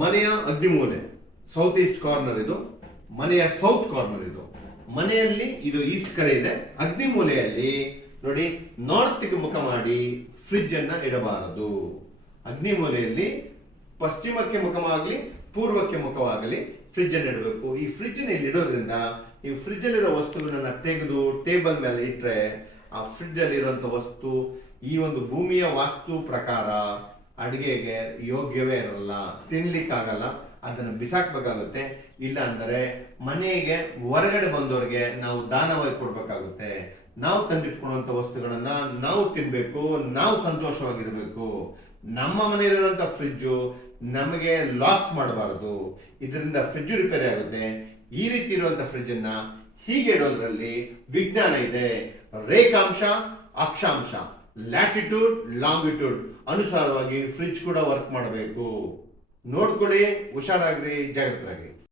ಮನೆಯ ಅಗ್ನಿಮೂಲೆ south East corner ಇದು. ಮನೆಯ ಸೌತ್ ಕಾರ್ನರ್ ಇದು. ಮನೆಯಲ್ಲಿ ಇದು ಈಸ್ಟ್ ಕಡೆ ಇದೆ. ಅಗ್ನಿಮೂಲೆಯಲ್ಲಿ ನೋಡಿ ನಾರ್ತ್ಗೆ ಮುಖ ಮಾಡಿ ಫ್ರಿಡ್ಜ್ ಅನ್ನ ಇಡಬಾರದು. ಅಗ್ನಿಮೂಲೆಯಲ್ಲಿ ಪಶ್ಚಿಮಕ್ಕೆ ಮುಖವಾಗಲಿ, ಪೂರ್ವಕ್ಕೆ ಮುಖವಾಗಲಿ ಫ್ರಿಡ್ಜ್ ಅನ್ನು ಇಡಬೇಕು. ಈ ಫ್ರಿಡ್ಜ್ ಇಲ್ಲಿ ಇಡೋದ್ರಿಂದ ಈ ಫ್ರಿಡ್ಜ್ ಅಲ್ಲಿರೋ ವಸ್ತುಗಳನ್ನ ತೆಗೆದು ಟೇಬಲ್ ಮೇಲೆ ಇಟ್ಟರೆ ಆ ಫ್ರಿಡ್ಜ್ ಅಲ್ಲಿರುವಂತ ವಸ್ತು ಈ ಒಂದು ಭೂಮಿಯ ವಾಸ್ತು ಪ್ರಕಾರ ಅಡಿಗೆಗೆ ಯೋಗ್ಯವೇ ಇರಲ್ಲ, ತಿನ್ಲಿಕ್ಕಾಗಲ್ಲ, ಅದನ್ನು ಬಿಸಾಕ್ಬೇಕಾಗುತ್ತೆ. ಇಲ್ಲ ಅಂದರೆ ಮನೆಗೆ ಹೊರಗಡೆ ಬಂದವರಿಗೆ ನಾವು ದಾನವಾಗಿ ಕೊಡ್ಬೇಕಾಗುತ್ತೆ. ನಾವು ತಂದಿಟ್ಕೊಳ್ಳುವಂತ ವಸ್ತುಗಳನ್ನ ನಾವು ತಿನ್ಬೇಕು, ನಾವು ಸಂತೋಷವಾಗಿರ್ಬೇಕು. ನಮ್ಮ ಮನೆಯಲ್ಲಿರುವಂತ ಫ್ರಿಜ್ಜು ನಮಗೆ ಲಾಸ್ ಮಾಡಬಾರದು. ಇದರಿಂದ ಫ್ರಿಜ್ ರಿಪೇರಿ ಆಗುತ್ತೆ. ಈ ರೀತಿ ಇರುವಂತ ಫ್ರಿಜ್ ಅನ್ನ ಹೀಗೆ ಇಡೋದ್ರಲ್ಲಿ ವಿಜ್ಞಾನ ಇದೆ. ರೇಖಾಂಶ, ಅಕ್ಷಾಂಶ. ಲ್ಯಾಟಿಟ್ಯೂಡ್ ಲಾಂಗಿಟ್ಯೂಡ್ ಅನುಸಾರವಾಗಿ ಫ್ರಿಡ್ಜ್ ಕೂಡ ವರ್ಕ್ ಮಾಡಬೇಕು. ನೋಡ್ಕೊಳ್ಳಿ ಹುಷಾರಾಗ್ರಿ ಜಾಗ್ರತರಾಗಿ